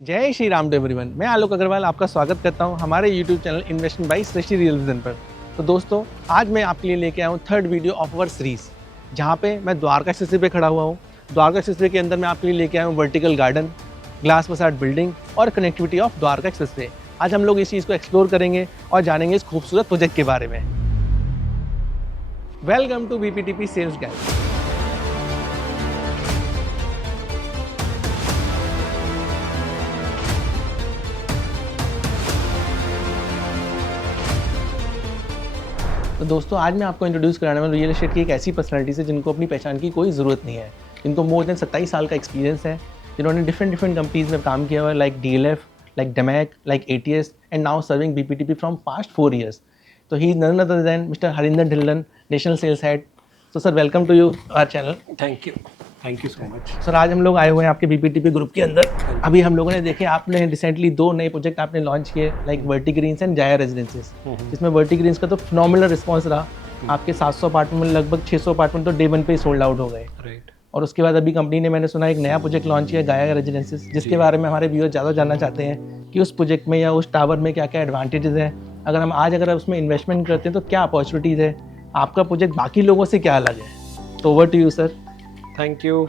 जय Shri Ram to everyone. मैं आलोक अग्रवाल आपका स्वागत करता हूं हमारे YouTube channel investment by Srishti real vision पर। तो दोस्तों, आज मैं आपके लिए लेके आया हूं third video of our series, जहां पे मैं द्वारका एक्सप्रेसवे पे खड़ा हुआ हूं। द्वारका एक्सप्रेसवे के अंदर मैं आपके लिए लेके आया हूं vertical garden, glass facade building और कनेक्टिविटी ऑफ द्वारका एक्सप्रेसवे। आज हम लोग इस चीज़ को एक्सप्लोर करेंगे और जानेंगे इस खूबसूरत प्रोजेक्ट के बारे में। Welcome to BPTP sales guide. तो दोस्तों, आज मैं आपको इंट्रोड्यूस कराने वाला रियल एस्टेट की एक ऐसी पर्सनैलिटी से जिनको अपनी पहचान की कोई ज़रूरत नहीं है, जिनको मोर देन 27 साल का एक्सपीरियंस है, जिन्होंने डिफरेंट कंपनीज में काम किया हुआ है, लाइक DLF, लाइक डेमैक, like ATS and now serving BPTP from past 4 years। तो he is none other than mister Harinder Dhillon, national sales head. तो sir, welcome to you our channel. Thank you so much. Sir, आज हम लोग आए हुए हैं आपके BPTP ग्रुप के अंदर। अभी हम लोगों ने देखे, आपने रिसेंटली 2 नए प्रोजेक्ट आपने लॉन्च किए, लाइक वर्टी ग्रीन्स एंड जाया रेजिडेंसेस, जिसमें वर्टी ग्रीन्स का तो फिनोमिनल रिस्पांस रहा। आपके 700 अपार्टमेंट में लगभग 600 अपार्टमेंट तो डे 1 पे ही सोल्ड आउट हो गए। राइट। और उसके बाद अभी कंपनी ने, मैंने सुना, एक नया प्रोजेक्ट लॉन्च किया, गाया रेजिडेंसेस, जिसके बारे में हमारे व्यूअर ज़्यादा जानना चाहते हैं कि उस प्रोजेक्ट में या उस टावर में क्या क्या एडवांटेजेस हैं। अगर उसमें इन्वेस्टमेंट करते हैं तो क्या अपॉर्चुनिटीज़ है, आपका प्रोजेक्ट बाकी लोगों से क्या अलग है। तो over to you sir. Thank you.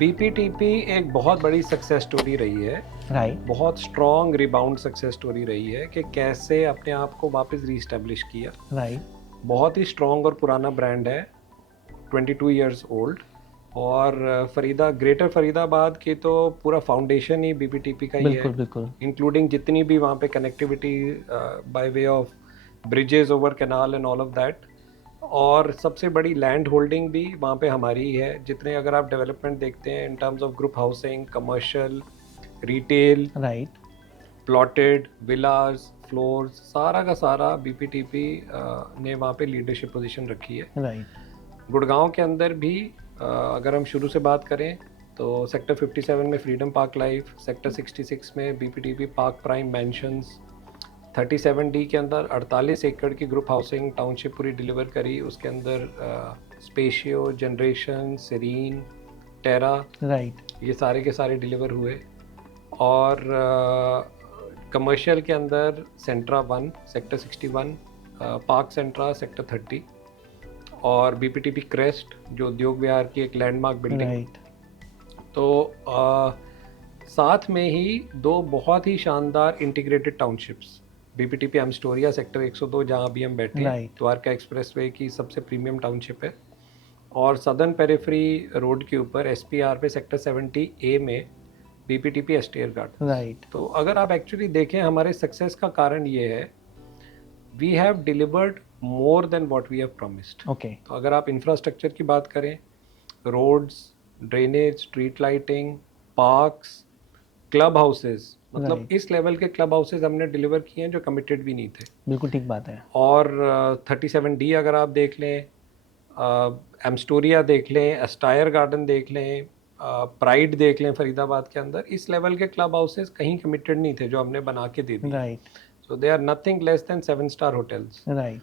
BPTP एक बहुत बड़ी सक्सेस स्टोरी रही है। राइट। बहुत स्ट्रॉन्ग रिबाउंड सक्सेस स्टोरी रही है कि कैसे अपने आप को वापस रीस्टैब्लिश किया। राइट। बहुत ही स्ट्रॉन्ग और पुराना ब्रांड है, 22 इयर्स ओल्ड। और ग्रेटर फरीदाबाद की तो पूरा फाउंडेशन ही BPTP का ही है। बिल्कुल बिल्कुल। इंक्लूडिंग जितनी भी वहाँ पे connectivity by way of bridges over canal and all of that. और सबसे बड़ी लैंड होल्डिंग भी वहाँ पे हमारी ही है। जितने अगर आप डेवलपमेंट देखते हैं in terms of group housing, commercial, retail, right. Plotted, Vilas, floors, सारा का सारा BPTP ने वहाँ पे लीडरशिप पोजीशन रखी है। राइट। गुड़गांव के अंदर भी अगर हम शुरू से बात करें तो सेक्टर 57 में फ्रीडम पार्क लाइफ, सेक्टर 66 में BPTP park prime mansions, 37D के अंदर 48 एकड़ की ग्रुप हाउसिंग टाउनशिप पूरी डिलीवर करी। उसके अंदर स्पेशियो, जनरेशन, सेरीन, टेरा, राइट। ये सारे के सारे डिलीवर हुए। और कमर्शियल के अंदर सेंट्रा 1 सेक्टर 61, पार्क सेंट्रा सेक्टर 30 और BPTP क्रेस्ट जो उद्योग विहार की एक लैंडमार्क बिल्डिंग। राइट। तो साथ में ही 2 बहुत ही शानदार इंटीग्रेटेड टाउनशिप्स, BPTP एमस्टोरिया सेक्टर 102 जहाँ अभी हम बैठे हैं, द्वारका एक्सप्रेसवे की सबसे प्रीमियम टाउनशिप है। और सदर्न पेरिफेरी रोड के ऊपर SPR पे सेक्टर 70A में BPTP एस्टेयर गार्डन। राइट। तो अगर आप एक्चुअली देखें, हमारे सक्सेस का कारण ये है, we have delivered more than what we have promised. Okay. तो अगर आप इंफ्रास्ट्रक्चर की बात करें, roads, drainage, street lighting, parks, club houses, मतलब इस लेवल के क्लब हाउसेस हमने डिलीवर किए हैं जो कमिटेड भी नहीं थे। बिल्कुल ठीक बात है। और 37D अगर आप देख लें, एमस्टोरिया देख लें, एस्टायर गार्डन देख लें, प्राइड देख लें फरीदाबाद के अंदर, इस लेवल के क्लब हाउसेस कहीं कमिटेड नहीं थे जो हमने बना के दे दिए। Right. So they are nothing less than 7 star hotels. Right.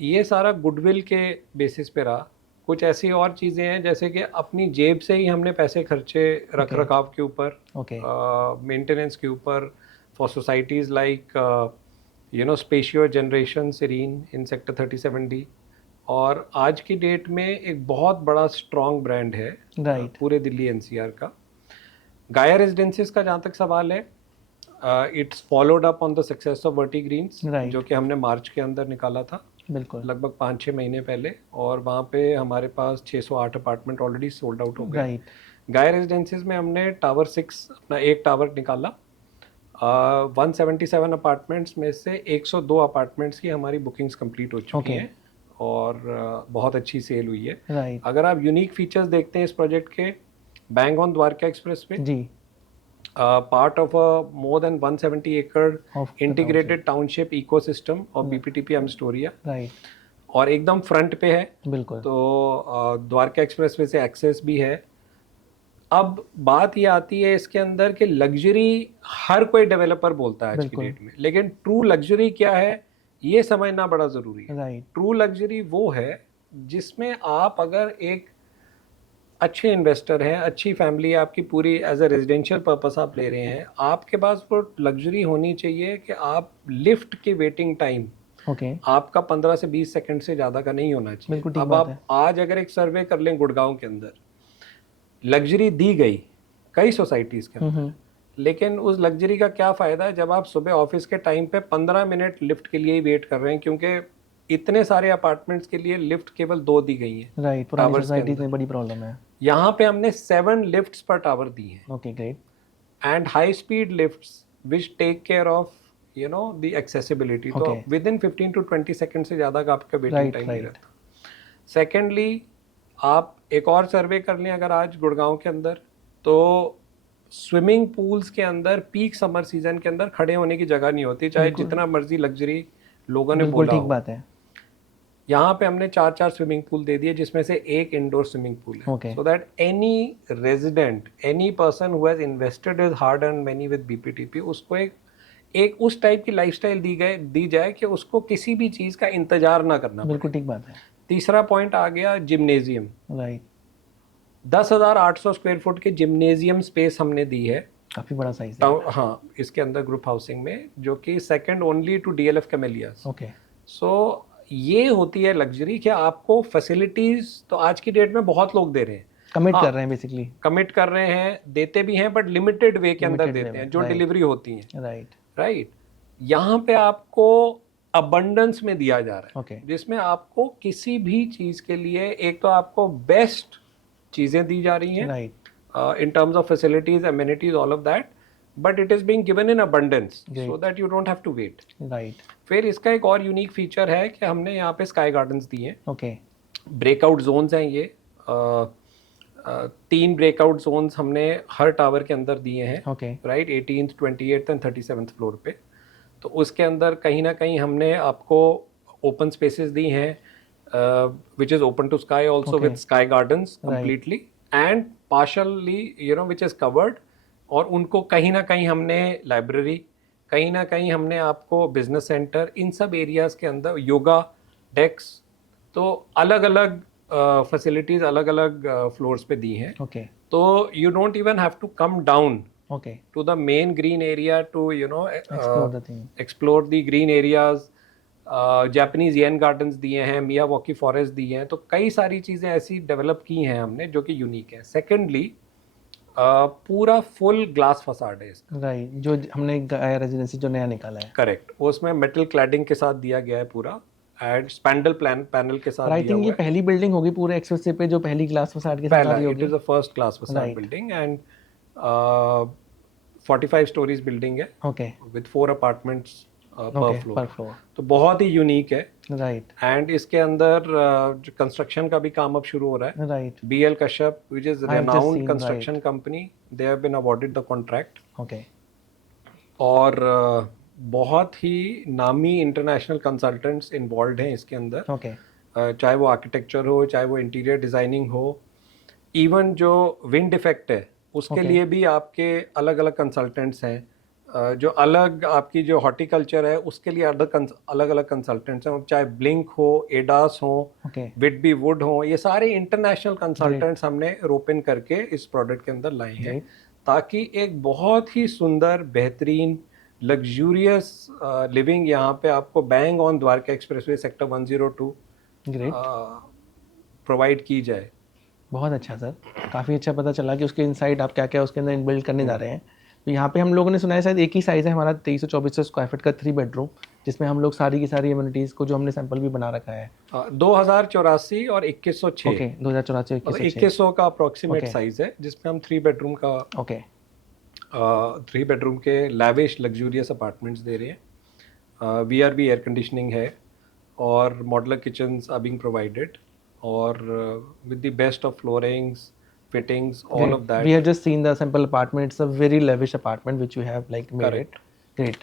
ये सारा गुडविल के बेसिस पे रहा। कुछ ऐसी और चीज़ें हैं जैसे कि अपनी जेब से ही हमने पैसे खर्चे रख रखाव के ऊपर, मेंटेनेंस के ऊपर, for societies like Spacio, Generation, Serene in sector 37D। और आज की डेट में एक बहुत बड़ा स्ट्रॉन्ग ब्रांड है पूरे दिल्ली NCR का। गाया रेजिडेंसेस का जहाँ तक सवाल है, it's followed up on the success of वर्टी ग्रीन्स, जो कि हमने मार्च के अंदर निकाला था, बिल्कुल लगभग 5-6 महीने पहले। और वहाँ पे हमारे पास 608 अपार्टमेंट ऑलरेडी सोल्ड आउट हो गए। गाया रेजिडेंसेस में हमने टावर 6 अपना एक टावर निकाला। 177 अपार्टमेंट्स में से 102 अपार्टमेंट्स की हमारी बुकिंग्स कंप्लीट हो चुकी हैं और बहुत अच्छी सेल हुई है। अगर आप यूनिक फीचर्स देखते हैं इस प्रोजेक्ट के, बैंग ऑन द्वारका एक्सप्रेस पे जी, part of a more than 170 acre integrated township ecosystem of BPTP Amstoria. Right. और एकदम फ्रंट पे है। बिल्कुल। तो द्वारका एक्सप्रेसवे से एक्सेस भी है। अब बात ये आती है इसके अंदर कि लग्जरी हर कोई डेवलपर बोलता है आज की डेट में, लेकिन ट्रू लग्जरी क्या है ये समझना बड़ा ज़रूरी है। ट्रू लग्जरी वो है जिसमें आप अगर एक अच्छे इन्वेस्टर हैं, अच्छी फैमिली है आपकी पूरी, एज ए रेजिडेंशियल पर्पस आप ले रहे हैं, आपके पास वो लग्जरी होनी चाहिए कि आप लिफ्ट की वेटिंग टाइम आपका 15 से 20 सेकंड से ज़्यादा का नहीं होना चाहिए। अब आप आज अगर एक सर्वे कर लें गुड़गांव के अंदर, लग्जरी दी गई कई सोसाइटीज़ के अंदर, लेकिन उस लग्जरी का क्या फ़ायदा है जब आप सुबह ऑफिस के टाइम पे 15 मिनट लिफ्ट के लिए ही वेट कर रहे हैं, क्योंकि इतने सारे अपार्टमेंट्स के लिए लिफ्ट केवल 2 दी गई है। राइट, पुरानी सोसाइटी में बड़ी प्रॉब्लम है। यहाँ पे हमने 7 लिफ्ट्स पर टावर दी हैं। Okay, great. And high speed lifts which take care of you know the accessibility. तो विद इन 15 to 20 सेकंड से ज़्यादा का आपका वेटिंग टाइम नहीं रहता। सेकेंडली, आप एक और सर्वे कर लें अगर आज गुड़गांव के अंदर, तो स्विमिंग पूल्स के अंदर पीक समर सीजन के अंदर खड़े होने की जगह नहीं होती, चाहे जितना मर्जी लग्जरी लोगों ने बोला हो। ठीक बात है। यहाँ पे हमने 4 स्विमिंग पूल दे दिए, जिसमें से एक इंडोर स्विमिंग पूल है, so that any resident, any person who has invested his hard earned money with BPTP, उसको एक उस टाइप की लाइफस्टाइल दी जाए कि उसको किसी भी चीज का इंतजार ना करना। बिल्कुल ठीक बात है। तीसरा पॉइंट आ गया जिम्नेजियम। राइट, 10,800 स्क्वायर फुट की जिम्नेजियम स्पेस हमने दी है। काफी बड़ा साइज है। हाँ, इसके अंदर ग्रुप हाउसिंग में, जो कि second only to DLF Camellias. Okay, so ये होती है लग्जरी कि आपको फैसिलिटीज तो आज की डेट में बहुत लोग दे रहे हैं, कमिट कर रहे हैं, बेसिकली कमिट कर रहे हैं, देते भी हैं, बट लिमिटेड वे के अंदर देते हैं, जो डिलीवरी होती है। राइट। यहाँ पे आपको अबंडेंस में दिया जा रहा है, जिसमें आपको किसी भी चीज के लिए एक तो आपको बेस्ट चीजें दी जा रही हैं in terms of facilities, amenities, all of that, but it is being given in abundance so that you don't have to wait. Right. फिर इसका एक और यूनिक फीचर है कि हमने यहाँ पे स्काई गार्डन्स दिए हैं। ब्रेकआउट जोन्स हैं ये, 3 ब्रेकआउट जोन्स हमने हर टावर के अंदर दिए हैं। Right, 18th, 28th and 37th floor पे। तो उसके अंदर कहीं ना कहीं हमने आपको ओपन स्पेसेस दी हैं, which is open to sky also, with sky gardens completely and partially which is covered. और उनको कहीं ना कहीं हमने लाइब्रेरी, कहीं ना कहीं हमने आपको बिजनेस सेंटर, इन सब एरियाज के अंदर योगा डेस्क, तो अलग अलग फैसिलिटीज अलग अलग फ्लोर्स पे दी हैं। तो you don't even have to come down to the main green area to explore the green areas. Japanese yen gardens दिए हैं, मियावाकी फॉरेस्ट दिए हैं, तो कई सारी चीज़ें ऐसी डेवलप की हैं हमने जो कि यूनिक है। सेकेंडली, पूरा फुल ग्लास फसाड है इसका। राइट, जो हमने गाया रेजिडेंसी जो नया निकाला है। करेक्ट, उसमें मेटल क्लैडिंग के साथ दिया गया है पूरा, एंड स्पैंडल पैनल के साथ। आई थिंक ये पहली बिल्डिंग होगी पूरे एक्सप्रेसवे पे जो पहली ग्लास फसाड के साथ आ रही होगी। It is the first glass facade building and 45 stories building है, विद 4 अपार्टमेंट्स पर फ्लोर। तो बहुत ही यूनिक है। राइट, एंड इसके अंदर जो कंस्ट्रक्शन का भी काम अब शुरू हो रहा है। Right, BL Kashyap, which is renowned construction company, they have been awarded the contract. और बहुत ही नामी इंटरनेशनल कंसल्टेंट्स इन्वॉल्व हैं इसके अंदर। चाहे वो आर्किटेक्चर हो, चाहे वो इंटीरियर डिजाइनिंग हो, इवन जो विंड इफेक्ट है उसके लिए भी आपके अलग अलग कंसल्टेंट्स हैं। जो अलग आपकी जो हॉर्टिकल्चर है उसके लिए अलग अलग कंसल्टेंट्स हैं, चाहे ब्लिंक हो, एडास हो, विटबी वुड हो, ये सारे इंटरनेशनल कंसल्टेंट्स हमने रोपिन करके इस प्रोडक्ट के अंदर लाए हैं, ताकि एक बहुत ही सुंदर, बेहतरीन, लग्जूरियस लिविंग यहाँ पे आपको bang on Dwarka expressway sector 102 provide की जाए। बहुत अच्छा सर, काफ़ी अच्छा पता चला कि उसके इनसाइड आप क्या क्या उसके अंदर इनबिल्ड करने जा रहे हैं। तो यहाँ पे हम लोगों ने सुना है शायद एक ही साइज़ है हमारा 2324 स्क्वायर फीट का 3 बेडरूम, जिसमें हम लोग सारी की सारी एमिनिटीज़ को जो हमने सैंपल भी बना रखा है। 2084 और 2106। 2084 2100 का अप्रोक्सीमेट साइज़ है, जिसमें हम 3 बेडरूम का 3 बेडरूम के लैविश लग्जूरियस अपार्टमेंट्स दे रहे हैं। VRV एयर कंडीशनिंग है और modular kitchens are being provided, और with the best of floorings, fittings, all of that. We have just seen the sample apartment. It's a very lavish apartment which you have like made it. Great.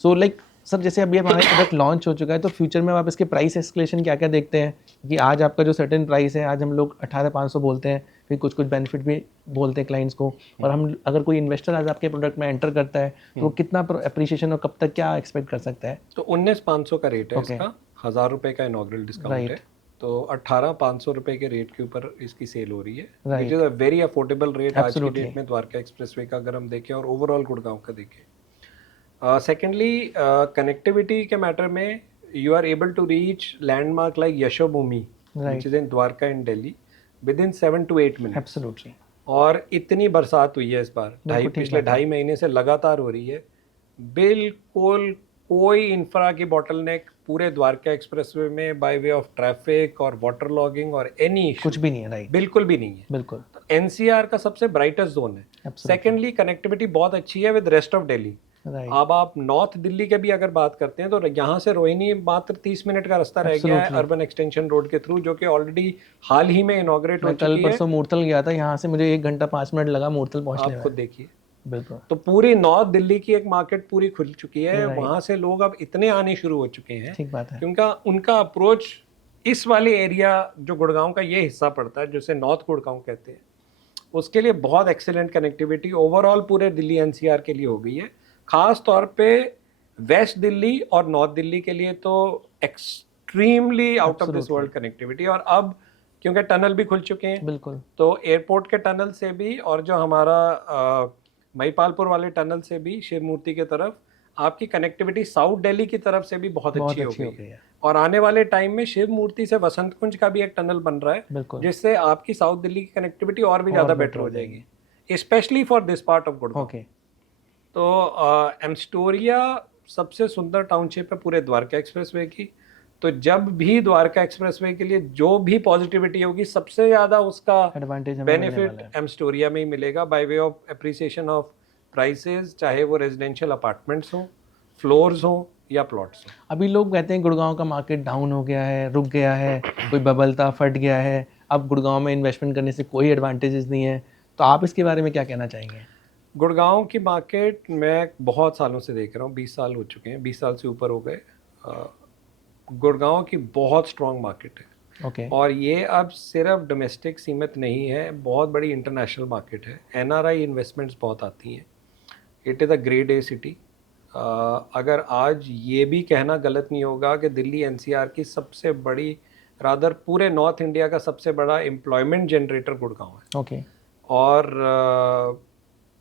So like sir, जैसे अभी हमारा product launch हो चुका है, तो future में आप इसके प्राइस एस्केलेशन क्या क्या देखते हैं कि आज आपका जो सर्टेन प्राइस है, आज हम लोग 18,500 बोलते हैं, फिर कुछ बेनिफिट भी बोलते हैं क्लाइंट्स को, और हम अगर कोई इन्वेस्टर आज आपके प्रोडक्ट में एंटर करता है तो वो कितना अप्रिशिएशन और कब तक क्या एक्सपेक्ट कर सकता है? तो 19,500 का रेट है इसका, 1,000 रुपये का इनॉग्रल डिस्काउंट है। तो 18,500 रुपए के रेट के ऊपर इसकी सेल हो रही है, Right. Which is a very affordable rate आज की Absolutely. डेट में द्वारका एक्सप्रेसवे का अगर हम देखें और ओवरऑल गुड़गांव का देखें। सेकेंडली कनेक्टिविटी के मैटर में you are able to reach landmark like Yashobhoomi which is in Dwarka in Delhi within 7 to 8 minutes। Absolutely. और इतनी बरसात हुई है इस बार, पिछले 2.5 महीने से लगातार हो रही है, बिल्कुल कोई इंफ्रा की बॉटलनेक पूरे द्वारका एक्सप्रेसवे में बाय वे ऑफ ट्रैफिक और वाटर लॉगिंग और एनी इशू कुछ भी नहीं है। राइट, बिल्कुल भी नहीं है। बिल्कुल। एनसीआर का सबसे ब्राइटेस्ट जोन है। सेकेंडली कनेक्टिविटी बहुत अच्छी है विद रेस्ट ऑफ दिल्ली। अब आप नॉर्थ दिल्ली के भी अगर बात करते हैं तो यहाँ से रोहिणी मात्र 30 मिनट का रास्ता रह गया है अर्बन एक्सटेंशन रोड के थ्रू, जो कि ऑलरेडी हाल ही में इनॉग्रेट हो चुकी है। कल परसों मूर्तल गया था, यहाँ से मुझे 1 घंटा 5 मिनट लगा मूर्तल पहुँचने में। आप खुद देखिए। बिल्कुल। तो पूरी नॉर्थ दिल्ली की एक मार्केट पूरी खुल चुकी है, वहां से लोग अब इतने आने शुरू हो चुके हैं। ठीक बात है। क्योंकि उनका अप्रोच इस वाले एरिया जो गुड़गांव का ये हिस्सा पड़ता है, जिसे नॉर्थ गुड़गांव कहते हैं, उसके लिए बहुत एक्सीलेंट कनेक्टिविटी ओवरऑल पूरे दिल्ली एनसीआर के लिए हो गई है। खास तौर पे वेस्ट दिल्ली और नॉर्थ दिल्ली के लिए तो extremely out of this world connectivity. और अब क्योंकि टनल भी खुल चुके हैं, बिल्कुल, तो एयरपोर्ट के टनल से भी और जो हमारा महिपालपुर वाले टनल से भी शिव मूर्ति की तरफ आपकी कनेक्टिविटी साउथ दिल्ली की तरफ से भी बहुत अच्छी हो गई है। और आने वाले टाइम में शिव मूर्ति से वसंत कुंज का भी एक टनल बन रहा है, जिससे आपकी साउथ दिल्ली की कनेक्टिविटी और भी ज़्यादा बेटर हो जाएगी, specially for this part of Gurgaon. तो एम्स्टोरिया सबसे सुंदर टाउनशिप है पूरे द्वारका एक्सप्रेसवे की। तो जब भी द्वारका एक्सप्रेसवे के लिए जो भी पॉजिटिविटी होगी, सबसे ज़्यादा उसका बेनिफिट एम्स्टोरिया में ही मिलेगा by way of appreciation of prices, चाहे वो रेजिडेंशियल अपार्टमेंट्स हो, फ्लोर्स हो या प्लॉट्स हो। अभी लोग कहते हैं गुड़गांव का मार्केट डाउन हो गया है, रुक गया है, कोई बबल था फट गया है, अब गुड़गांव में इन्वेस्टमेंट करने से कोई एडवांटेजेस नहीं है, तो आप इसके बारे में क्या कहना चाहेंगे? गुड़गांव की मार्केट मैं बहुत सालों से देख रहा हूँ, 20 साल हो चुके हैं, 20 साल से ऊपर हो गए। गुड़गांव की बहुत स्ट्रॉन्ग मार्केट है। और ये अब सिर्फ डोमेस्टिक सीमित नहीं है, बहुत बड़ी इंटरनेशनल मार्केट है। एनआरआई इन्वेस्टमेंट्स बहुत आती हैं। It is a grade A city. अगर आज ये भी कहना गलत नहीं होगा कि दिल्ली एनसीआर की सबसे बड़ी, रादर पूरे नॉर्थ इंडिया का सबसे बड़ा एम्प्लॉयमेंट जनरेटर गुड़गांव है। और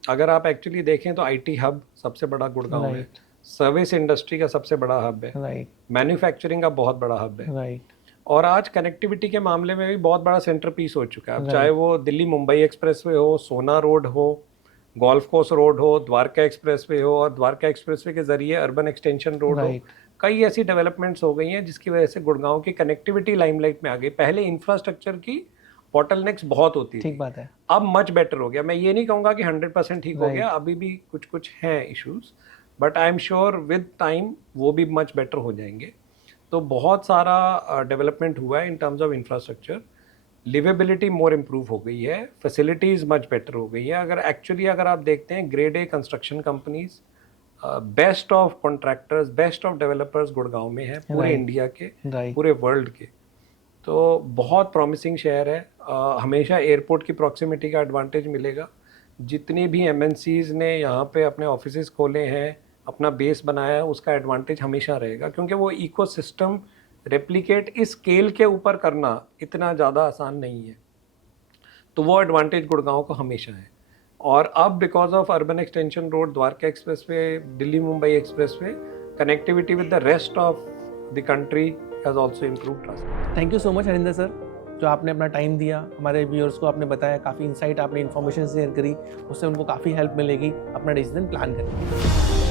अगर आप एक्चुअली देखें तो आईटी हब सबसे बड़ा गुड़गांव है, सर्विस इंडस्ट्री का सबसे बड़ा हब है, मैन्युफैक्चरिंग का बहुत बड़ा हब है। और आज कनेक्टिविटी के मामले में भी बहुत बड़ा सेंटर पीस हो चुका है। अब चाहे वो दिल्ली मुंबई एक्सप्रेसवे हो, सोना रोड हो, गोल्फ कोर्स रोड हो, द्वारका एक्सप्रेसवे हो, और द्वारका एक्सप्रेसवे के जरिए अर्बन एक्सटेंशन रोड हो, कई ऐसी डेवलपमेंट्स हो गई हैं जिसकी वजह से गुड़गांव की कनेक्टिविटी लाइमलाइट में आ गई। पहले इंफ्रास्ट्रक्चर की बॉटलनेक्स बहुत होती थी, ठीक बात है, अब मच बेटर हो गया। मैं ये नहीं कहूँगा कि 100% ठीक हो गया, अभी भी कुछ कुछ हैं issues, but I am sure with time वो भी मच बेटर हो जाएंगे। तो बहुत सारा डेवलपमेंट हुआ है in terms of infrastructure. Liveability more improve हो गई है, फैसिलिटीज़ मच बेटर हो गई है। अगर आप देखते हैं grade A construction companies, best of contractors, best of developers Gurgaon में है, पूरे इंडिया के, पूरे वर्ल्ड के। तो बहुत प्रॉमिसिंग शहर है। हमेशा एयरपोर्ट की प्रॉक्सिमिटी का एडवांटेज मिलेगा। जितनी भी एमएनसीज ने यहाँ पे अपने ऑफिसेज खोले हैं, अपना बेस बनाया है, उसका एडवांटेज हमेशा रहेगा, क्योंकि वो इकोसिस्टम रेप्लिकेट इस स्केल के ऊपर करना इतना ज़्यादा आसान नहीं है। तो वो एडवांटेज गुड़गांव को हमेशा है। और अब because of urban extension road, Dwarka expressway, Delhi Mumbai expressway, connectivity with the rest of the country has also improved. Thank you so much Harinder sir, जो आपने अपना टाइम दिया, हमारे व्यूअर्स को आपने बताया, काफ़ी इंसाइट आपने इन्फॉर्मेशन शेयर करी, उससे उनको काफ़ी हेल्प मिलेगी अपना डिसीजन प्लान करने में।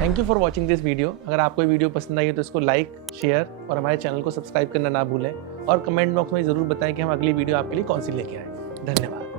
Thank you for watching this video. अगर आपको ये वीडियो पसंद आई है तो इसको लाइक, शेयर और हमारे चैनल को सब्सक्राइब करना ना भूलें और कमेंट बॉक्स में ज़रूर बताएं कि हम अगली वीडियो आपके लिए कौन सी लेके आए। धन्यवाद।